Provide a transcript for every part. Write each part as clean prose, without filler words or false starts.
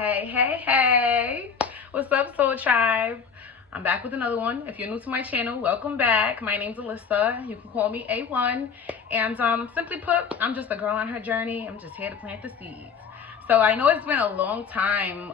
Hey, what's up, Soul Tribe? I'm back with another one. If you're new to my channel, welcome back. My name's Alyssa. You can call me A1. And simply put, I'm just a girl on her journey. I'm just here to plant the seeds. So I know it's been a long time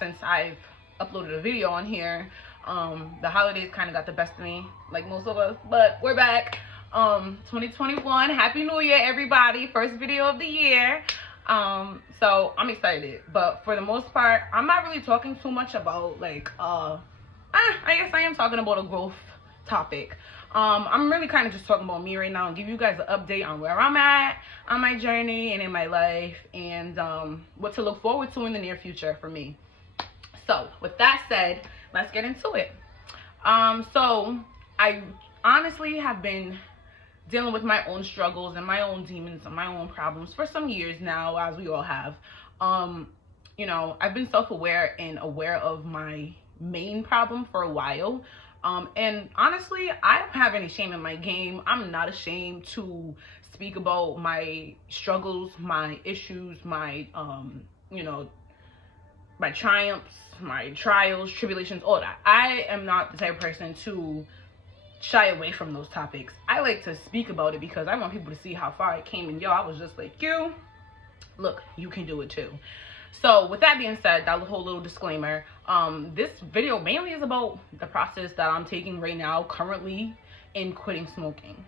since I've uploaded a video on here. The holidays kind of got the best of me, like most of us, but we're back. 2021, Happy New Year, everybody. First video of the year. So I'm excited, but for the most part, I'm not really talking too much about like I guess I am talking about a growth topic. I'm really kind of just talking about me right now and give you guys an update on where I'm at on my journey and in my life, and what to look forward to in the near future for me. So with that said, let's get into it. So I honestly have been dealing with my own struggles and my own demons and my own problems for some years now, as we all have. You know, I've been self-aware and aware of my main problem for a while. And honestly, I don't have any shame in my game. I'm not ashamed to speak about my struggles, my issues, my, you know, my triumphs, my trials, tribulations, all that. I am not the type of person to shy away from those topics. I like to speak about it because I want people to see how far I came, and I was just like, you look, you can do it too. So with that being said, that whole little disclaimer, this video mainly is about the process that I'm taking right now currently in quitting smoking.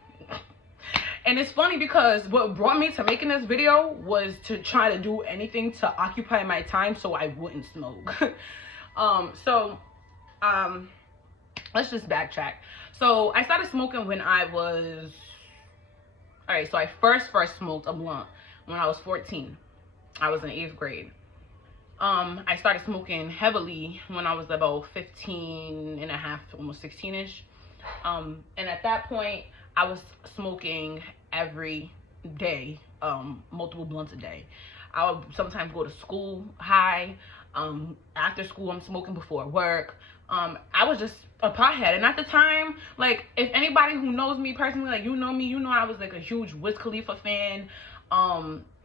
And it's funny because what brought me to making this video was to try to do anything to occupy my time so I wouldn't smoke. Let's just backtrack. So I started smoking when I was, so I first smoked a blunt when I was 14. I was in 8th grade. I started smoking heavily when I was about 15 and a half, almost 16-ish. And at that point, I was smoking every day, multiple blunts a day. I would sometimes go to school high. After school, I'm smoking before work. I was just a pothead. And at the time, like, if anybody who knows me personally, like, you know me, you know I was like a huge Wiz Khalifa fan.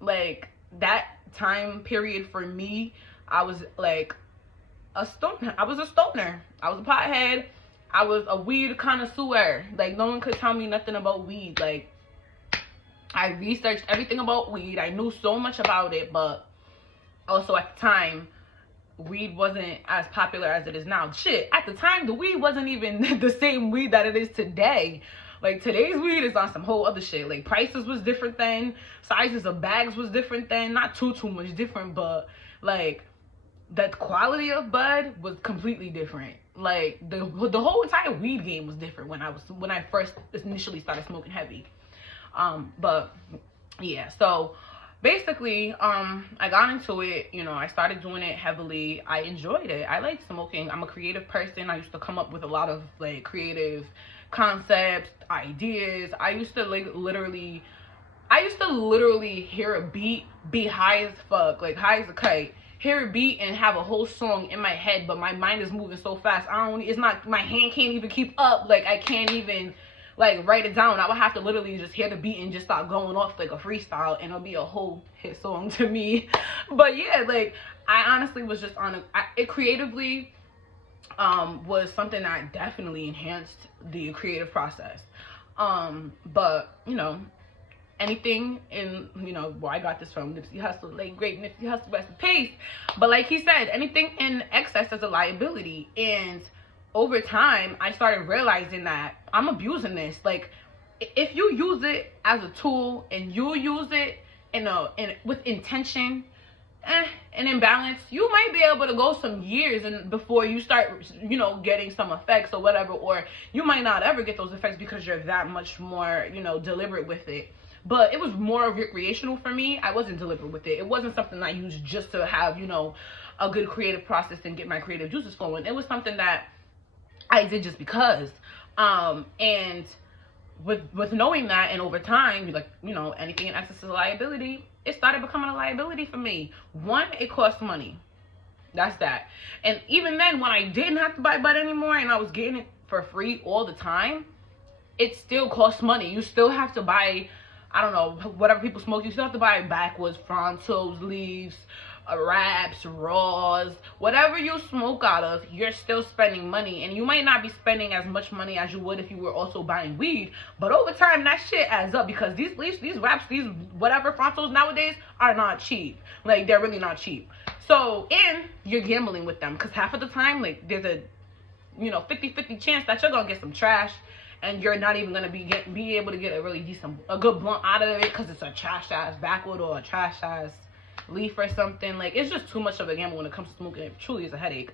Like, that time period for me, I was like a stoner. I was a stoner. I was a pothead. I was a weed connoisseur. Like, no one could tell me nothing about weed. Like, I researched everything about weed. I knew so much about it, but also at the time, weed wasn't as popular as it is now. Shit, at the time, the weed wasn't even the same weed that it is today. Like, today's weed is on some whole other shit. Like, prices was different then. Sizes of bags was different then. Not too much different, but, like, the quality of bud was completely different. Like, the whole entire weed game was different when I first initially started smoking heavy. But, yeah, so basically, I got into it, you know, I started doing it heavily. I enjoyed it. I like smoking. I'm a creative person. I used to come up with a lot of, like, creative concepts, ideas. I used to literally hear a beat, be high as fuck, like high as a kite, hear a beat and have a whole song in my head, but my mind is moving so fast, my hand can't even keep up. Like, I can't even, like, write it down. I would have to literally just hear the beat and just start going off like a freestyle, and it'll be a whole hit song to me. But yeah, like, I honestly was just on it creatively. Was something that definitely enhanced the creative process. But, you know, anything in, you know, where I got this from, Nipsey Hussle, like, great Nipsey Hussle, rest in peace. But like he said, anything in excess is a liability. And over time, I started realizing that I'm abusing this. Like, if you use it as a tool and you use it with intention, and imbalance, you might be able to go some years and before you start, you know, getting some effects or whatever, or you might not ever get those effects because you're that much more, you know, deliberate with it. But it was more recreational for me. I wasn't deliberate with it. It wasn't something I used just to have, you know, a good creative process and get my creative juices flowing. It was something that I did just because. And with knowing that, and over time, like, you know, anything in excess is a liability, it started becoming a liability for me. One, it costs money. That's that. And even then, when I didn't have to buy bud anymore and I was getting it for free all the time, it still costs money. You still have to buy, I don't know, whatever people smoke, you still have to buy backwards, frontos, leaves, wraps, raws, whatever you smoke out of, you're still spending money. And you might not be spending as much money as you would if you were also buying weed, but over time that shit adds up, because these wraps, these whatever frontos nowadays are not cheap. Like, they're really not cheap. So, and you're gambling with them, because half of the time, like, there's a 50-50 chance that you're gonna get some trash, and you're not even gonna be able to get a good blunt out of it, because it's a trash ass backwood or a trash ass leaf or something. Like, it's just too much of a gamble when it comes to smoking. It truly is a headache.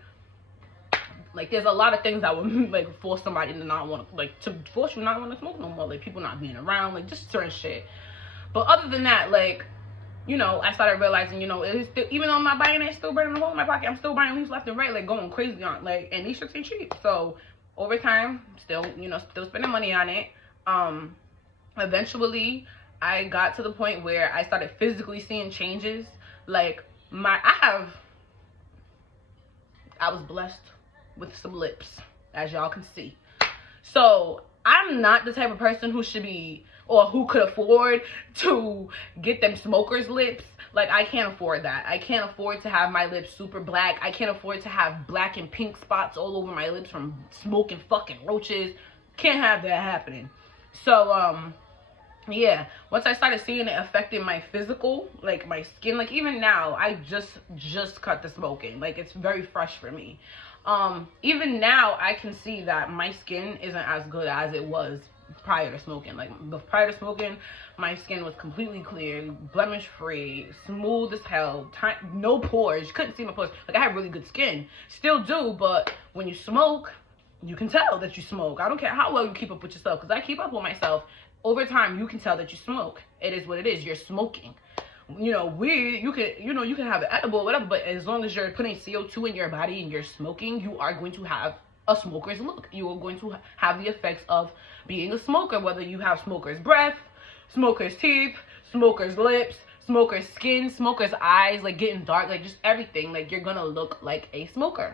Like, there's a lot of things that would like force somebody to not want to, like, to force you not want to smoke no more. Like, people not being around, like, just certain shit. But other than that, like, I started realizing, it's still, even though my buying ain't still burning a hole in my pocket, I'm still buying leaves left and right, like, going crazy on, like, and these shits ain't cheap. So over time, still spending money on it. Eventually I got to the point where I started physically seeing changes. Like, I was blessed with some lips, as y'all can see. So I'm not the type of person who should be, or who could afford to get them smokers lips. Like, I can't afford that. I can't afford to have my lips super black. I can't afford to have black and pink spots all over my lips from smoking fucking roaches. Can't have that happening. So yeah, once I started seeing it affecting my physical, like my skin, like even now, I just cut the smoking. Like, it's very fresh for me. Even now I can see that my skin isn't as good as it was prior to smoking. Like, prior to smoking, my skin was completely clear, blemish free, smooth as hell, no pores. You couldn't see my pores. Like, I had really good skin, still do, but when you smoke, you can tell that you smoke. I don't care how well you keep up with yourself, because I keep up with myself. Over time, you can tell that you smoke. It is what it is. You're smoking. Weed, you can have it edible or whatever, but as long as you're putting CO2 in your body and you're smoking, you are going to have a smoker's look. You are going to have the effects of being a smoker, whether you have smoker's breath, smoker's teeth, smoker's lips, smoker's skin, smoker's eyes, like getting dark, like just everything. Like, you're gonna look like a smoker.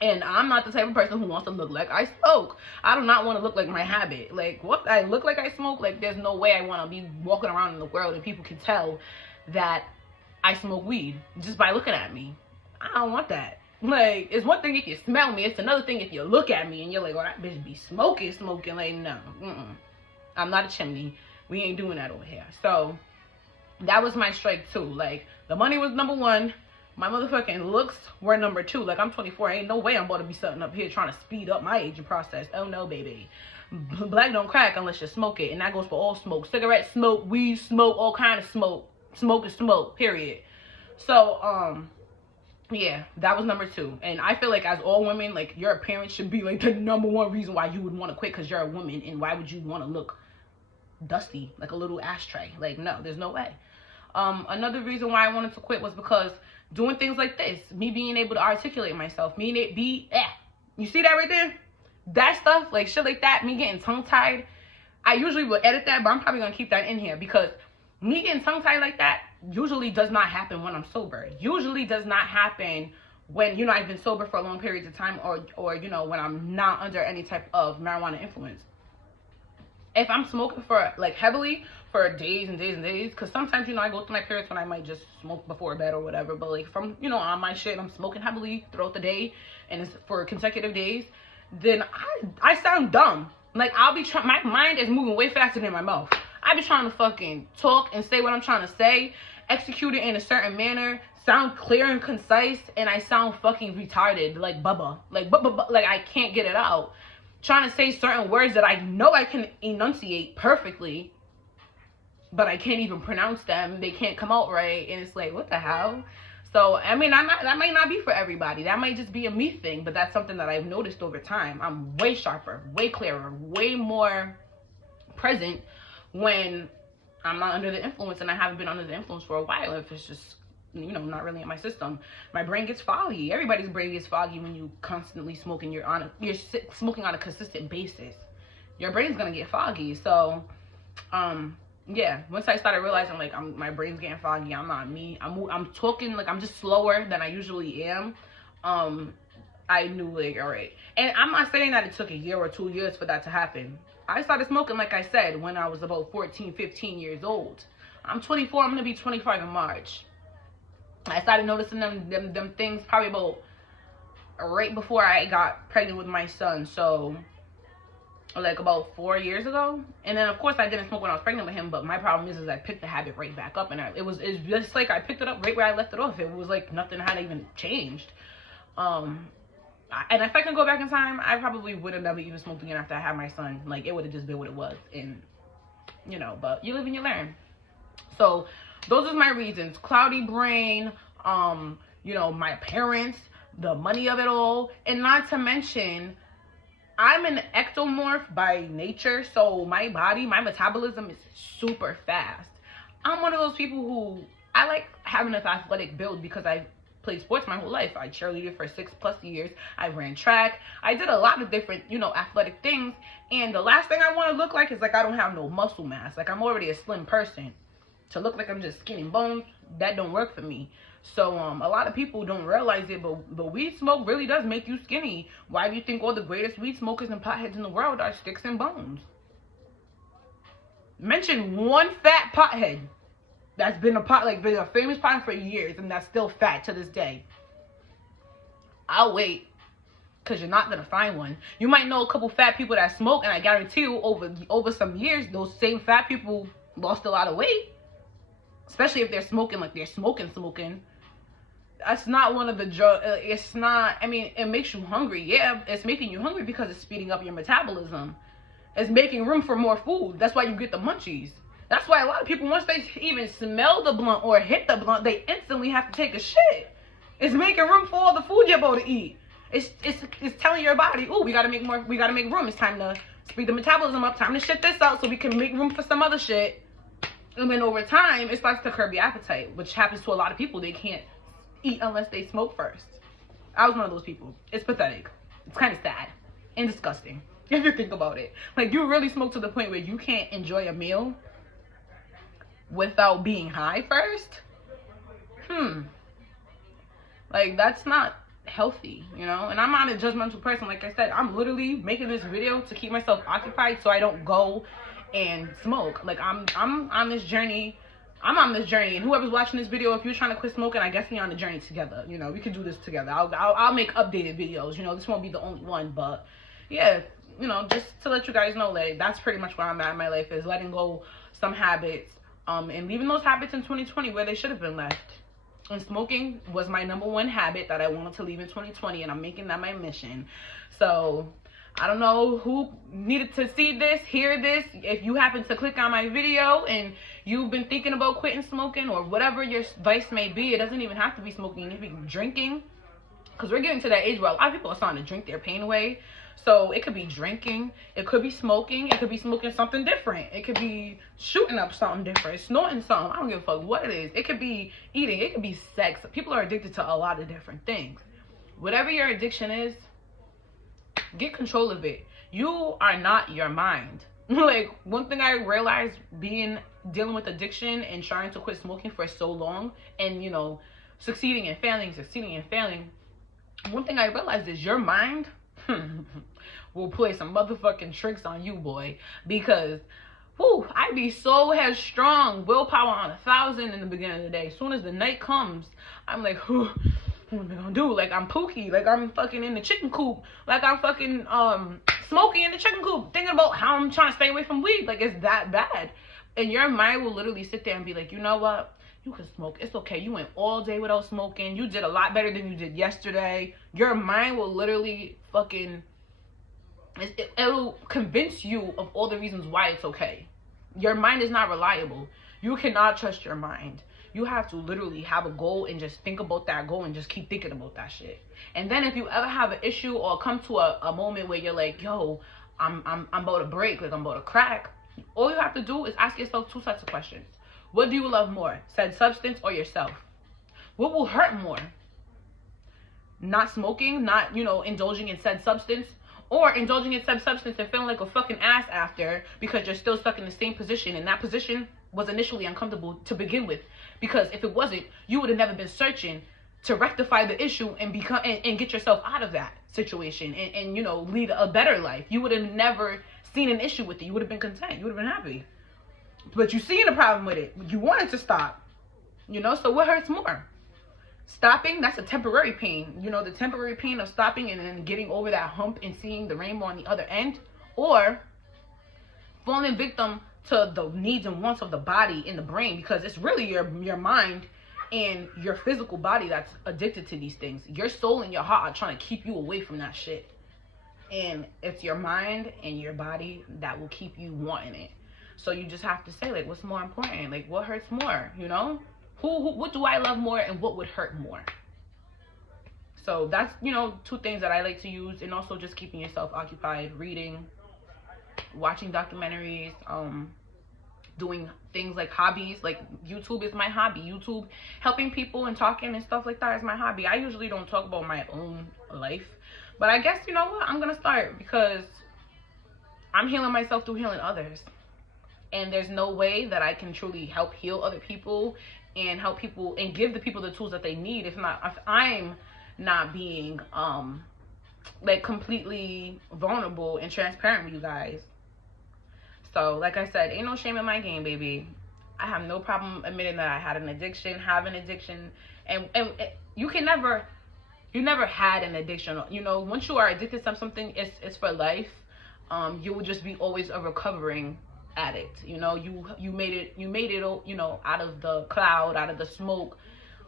And I'm not the type of person who wants to look like I smoke. I do not want to look like my habit. Like, what? I look like I smoke? Like, there's no way I want to be walking around in the world and people can tell that I smoke weed just by looking at me. I don't want that. Like, it's one thing if you smell me. It's another thing if you look at me and you're like, oh, that bitch be smoking. Like, no. I'm not a chimney. We ain't doing that over here. So, that was my strike too. Like, the money was number one. My motherfucking looks were number two. Like, I'm 24. Ain't no way I'm about to be sitting up here trying to speed up my aging process. Oh, no, baby. Black don't crack unless you smoke it. And that goes for all smoke. Cigarette smoke, weed smoke, all kind of smoke. Smoke is smoke, period. So, yeah, that was number two. And I feel like as all women, like, your appearance should be, like, the number one reason why you would want to quit, because you're a woman. And why would you want to look dusty, like a little ashtray? Like, no, there's no way. Another reason why I wanted to quit was because doing things like this, me being able to articulate myself, you see that right there? That stuff, like shit like that, me getting tongue-tied, I usually will edit that, but I'm probably gonna keep that in here, because me getting tongue-tied like that usually does not happen when I'm sober. Usually does not happen when, I've been sober for long periods of time, or when I'm not under any type of marijuana influence. If I'm smoking for, like, heavily for days and days and days, because sometimes, I go through my periods when I might just smoke before bed or whatever, but, like, from, on my shit, I'm smoking heavily throughout the day, and it's for consecutive days, then I sound dumb. Like, I'll be trying, my mind is moving way faster than my mouth. I be trying to fucking talk and say what I'm trying to say, execute it in a certain manner, sound clear and concise, and I sound fucking retarded, like Bubba. Like, like, I can't get it out. Trying to say certain words that I know I can enunciate perfectly, but I can't even pronounce them. They can't come out right, and it's like, what the hell? So, I mean, that might not be for everybody. That might just be a me thing, but that's something that I've noticed over time. I'm way sharper, way clearer, way more present when I'm not under the influence, and I haven't been under the influence for a while. If it's just, not really in my system, my brain gets foggy. Everybody's brain gets foggy when you constantly smoking. You're smoking on a consistent basis. Your brain's gonna get foggy. So, yeah. Once I started realizing, like, my brain's getting foggy, I'm not me. I'm talking, like, I'm just slower than I usually am. I knew, like, all right. And I'm not saying that it took a year or 2 years for that to happen. I started smoking, like I said, when I was about 14, 15 years old. I'm 24. I'm gonna be 25 in March. I started noticing them things probably about right before I got pregnant with my son. So like about 4 years ago. And then of course I didn't smoke when I was pregnant with him, but my problem is I picked the habit right back up, and it's just like I picked it up right where I left it off. It was like nothing had even changed. And if I can go back in time, I probably would have never even smoked again after I had my son. Like, it would have just been what it was. And you know, but you live and you learn. So those are my reasons: cloudy brain, you know, my parents, the money of it all, and not to mention I'm an ectomorph by nature, so my body, my metabolism is super fast. I'm one of those people who, I like having an athletic build because I played sports my whole life. I cheerleaded for 6+ years. I ran track. I did a lot of different, you know, athletic things. And the last thing I want to look like is like I don't have no muscle mass. Like, I'm already a slim person. To look like I'm just skin and bones, that don't work for me. So a lot of people don't realize it, but weed smoke really does make you skinny. Why do you think all the greatest weed smokers and potheads in the world are sticks and bones? Mention one fat pothead that's been a famous pothead for years and that's still fat to this day. I'll wait, because you're not gonna find one. You might know a couple fat people that smoke, and I guarantee you over some years those same fat people lost a lot of weight. Especially if they're smoking, like they're smoking. That's not one of the drugs. It's not, I mean, it makes you hungry. Yeah, it's making you hungry because it's speeding up your metabolism. It's making room for more food. That's why you get the munchies. That's why a lot of people, once they even smell the blunt or hit the blunt, they instantly have to take a shit. It's making room for all the food you're about to eat. It's telling your body, ooh, we gotta make room. It's time to speed the metabolism up. Time to shit this out so we can make room for some other shit. And then over time, it starts to curb your appetite, which happens to a lot of people. They can't eat unless they smoke first. I was one of those people. It's pathetic. It's kind of sad and disgusting if you think about it. Like, you really smoke to the point where you can't enjoy a meal without being high first? Like, that's not healthy, you know? And I'm not a judgmental person. Like I said, I'm literally making this video to keep myself occupied so I don't go and smoke. Like, I'm on this journey. I'm on this journey, and whoever's watching this video, if you're trying to quit smoking, I guess we're on the journey together. You know, we can do this together. I'll make updated videos. You know, this won't be the only one, but yeah, you know, just to let you guys know, like, that's pretty much where I'm at in my life, is letting go some habits, and leaving those habits in 2020 where they should have been left. And smoking was my #1 habit that I wanted to leave in 2020, and I'm making that my mission. So I don't know who needed to see this, hear this. If you happen to click on my video and you've been thinking about quitting smoking, or whatever your vice may be, it doesn't even have to be smoking. It could be drinking, because we're getting to that age where a lot of people are starting to drink their pain away. So it could be drinking, it could be smoking, it could be smoking something different, it could be shooting up something different, snorting something. I don't give a fuck what it is. It could be eating, it could be sex. People are addicted to a lot of different things. Whatever your addiction is, get control of it. You are not your mind. Like, one thing I realized dealing with addiction and trying to quit smoking for so long, and, you know, succeeding and failing. One thing I realized is your mind will play some motherfucking tricks on you, boy. Because, whew, I be so headstrong, willpower on 1,000 in the beginning of the day. As soon as the night comes, I'm like, whew, what am I gonna do? Like, I'm Pookie. Like, I'm fucking in the chicken coop. Like, I'm fucking Smokey in the chicken coop, thinking about how I'm trying to stay away from weed. Like, it's that bad. And your mind will literally sit there and be like, you know what? You can smoke. It's okay. You went all day without smoking. You did a lot better than you did yesterday. Your mind will literally fucking, it'll convince you of all the reasons why it's okay. Your mind is not reliable. You cannot trust your mind. You have to literally have a goal and just think about that goal and just keep thinking about that shit. And then if you ever have an issue or come to a moment where you're like, yo, I'm about to break, like I'm about to crack, all you have to do is ask yourself 2 sets of questions. What do you love more, said substance or yourself? What will hurt more? Not smoking, not, you know, indulging in said substance, or indulging in said substance and feeling like a fucking ass after because you're still stuck in the same position, and that position was initially uncomfortable to begin with. Because if it wasn't, you would have never been searching to rectify the issue and become and get yourself out of that situation and you know, lead a better life. You would have never seen an issue with it. You would have been content. You would have been happy. But you seen a problem with it. You wanted to stop. You know, so what hurts more? Stopping, that's a temporary pain. You know, the temporary pain of stopping and then getting over that hump and seeing the rainbow on the other end. Or falling victim to the needs and wants of the body and the brain, because it's really your mind and your physical body that's addicted to these things. Your soul and your heart are trying to keep you away from that shit. And it's your mind and your body that will keep you wanting it. So you just have to say, like, what's more important? Like, what hurts more, you know? What do I love more, and what would hurt more? So that's, you know, two things that I like to use. And also just keeping yourself occupied, reading, watching documentaries, doing things like hobbies. Like YouTube is my hobby. YouTube, helping people and talking and stuff like that is my hobby. I usually don't talk about my own life, but I guess, you know what, I'm gonna start, because I'm healing myself through healing others. And there's no way that I can truly help heal other people and help people and give the people the tools that they need if I'm not being like completely vulnerable and transparent with you guys. So like I said, ain't no shame in my game, baby. I have no problem admitting that I had an addiction, have an addiction, and you never had an addiction. You know, once you are addicted to something, it's for life. You will just be always a recovering addict. You know, you made it, you know, out of the cloud, out of the smoke.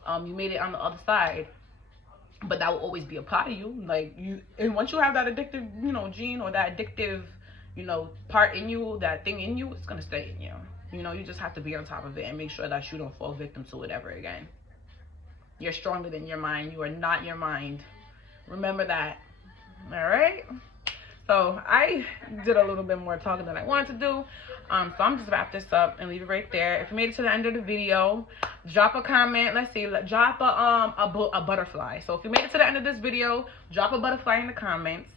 You made it on the other side. But that will always be a part of you. Like, and once you have that addictive, you know, gene, or that addictive, you know, part in you, that thing in you, it's gonna stay in you. You know, you just have to be on top of it and make sure that you don't fall victim to it ever again. You're stronger than your mind. You are not your mind. Remember that. All right? So I did a little bit more talking than I wanted to do. So I'm just wrap this up and leave it right there. If you made it to the end of the video, drop a comment. Let's see, drop a butterfly. So if you made it to the end of this video, drop a butterfly in the comments.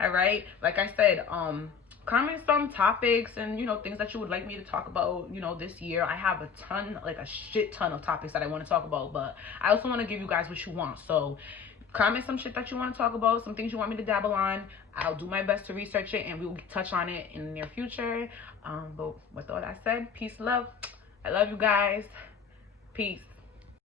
All right? Like I said, comment some topics and, you know, things that you would like me to talk about, you know, this year. I have a ton, like a shit ton of topics that I want to talk about, but I also want to give you guys what you want. So comment some shit that you want to talk about, some things you want me to dabble on. I'll do my best to research it, and we will touch on it in the near future. But with all that said, peace, love. I love you guys. Peace.